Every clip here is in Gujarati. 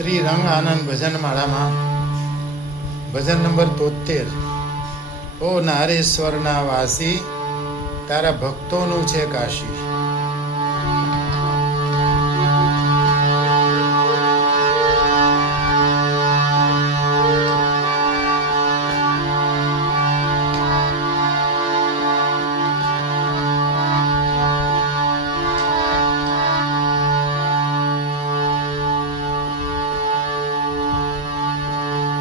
શ્રી રંગ આનંદ ભજન માળામાં ભજન નંબર 73. ઓ નારેશ્વરના વાસી, તારા ભક્તોનું છે કાશી.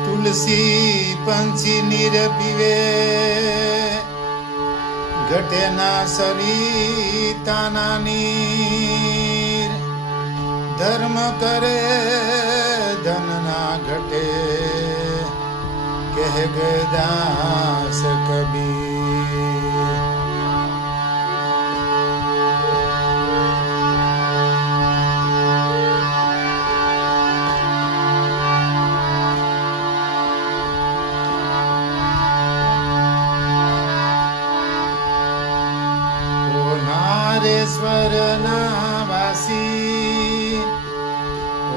તુલસી પંછી નીર પીવે, ઘટે ના સરિતાના નીર. ધર્મ કરે ધન ના ઘટે, કહે ગદાસ કબીર. નારેશ્વરના વાસી,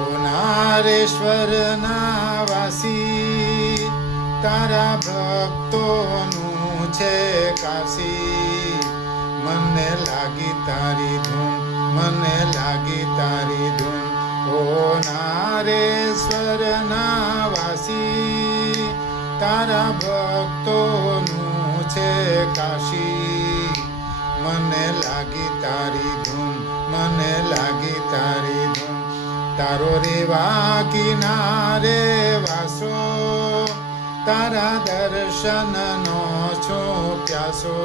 ઓ નારેશ્વરના વાસી, તારા ભક્તોનું છે કાશી. મને લાગી તારી ધૂન, મને લાગી તારી ધૂન. ઓ નારેશ્વરના વાસી, તારા ભક્તોનું છે કાશી. મને લાગી તારી ધૂન, મને લાગી તારી ધૂન. તારો રેવા કિનારે વાસો, તારા દર્શનનો છો પ્યાસો.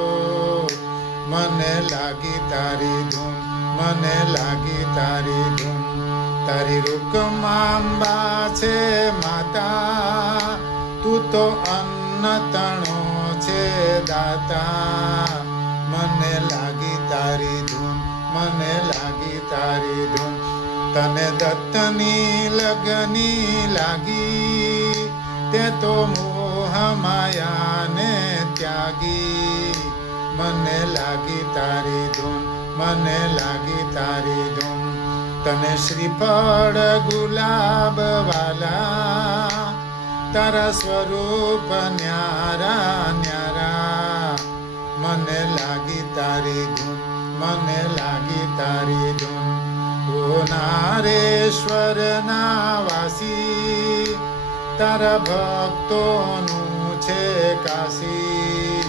મને લાગી તારી ધૂન, મને લાગી તારી ધૂન. તારી રૂકમાંબા છે માતા, તું તો અન્ન તણો છે દાતા. મને લાગી તારી ધૂન, મને લાગી તારી ધૂન. તને દત્તની લગની લાગી, તે તો મોહ માયાને ત્યાગી. મને લાગી તારી ધૂન, મને લાગી તારી ધૂન. તને શ્રીફળ ગુલાબ વાલા, તારા સ્વરૂપ ન્યારા ન્યારા. મને લાગી તારી ધૂન, મને લાગી તારી ધૂન. ઓ નારેશ્વરના વાસી, તારા ભક્તોનું છે કાશી.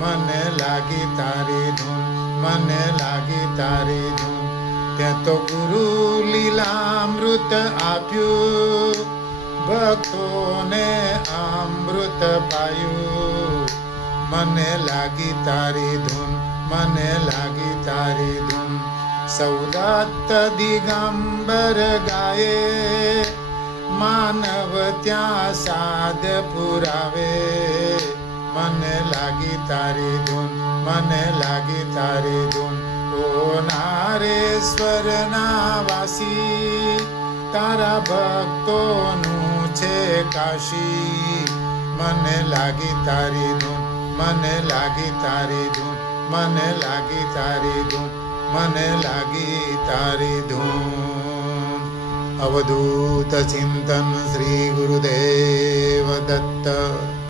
મને લાગી તારી ધૂન, મને લાગી તારી ધૂન. તે તો ગુરુ લીલામૃત આપ્યું, ભક્તોને અમૃત પાયું. મને લાગી તારી ધૂન, મને લાગી તારી ધૂન. સૌદત્ત દિગંબર ગાયે, માનવ ત્યાં સાધ પુરાવે. મને લાગી તારી ધૂન, મને લાગી તારી ધૂન. ઓ નારેશ્વરના વાસી, તારા ભક્તોનું છે કાશી. મને લાગી તારી ધૂન, મને લાગી તારી ધૂન, મને લાગી તારી ધૂન, મને લાગી તારી ધૂન. અવધૂત ચિંતન શ્રી ગુરુદેવ દત્ત.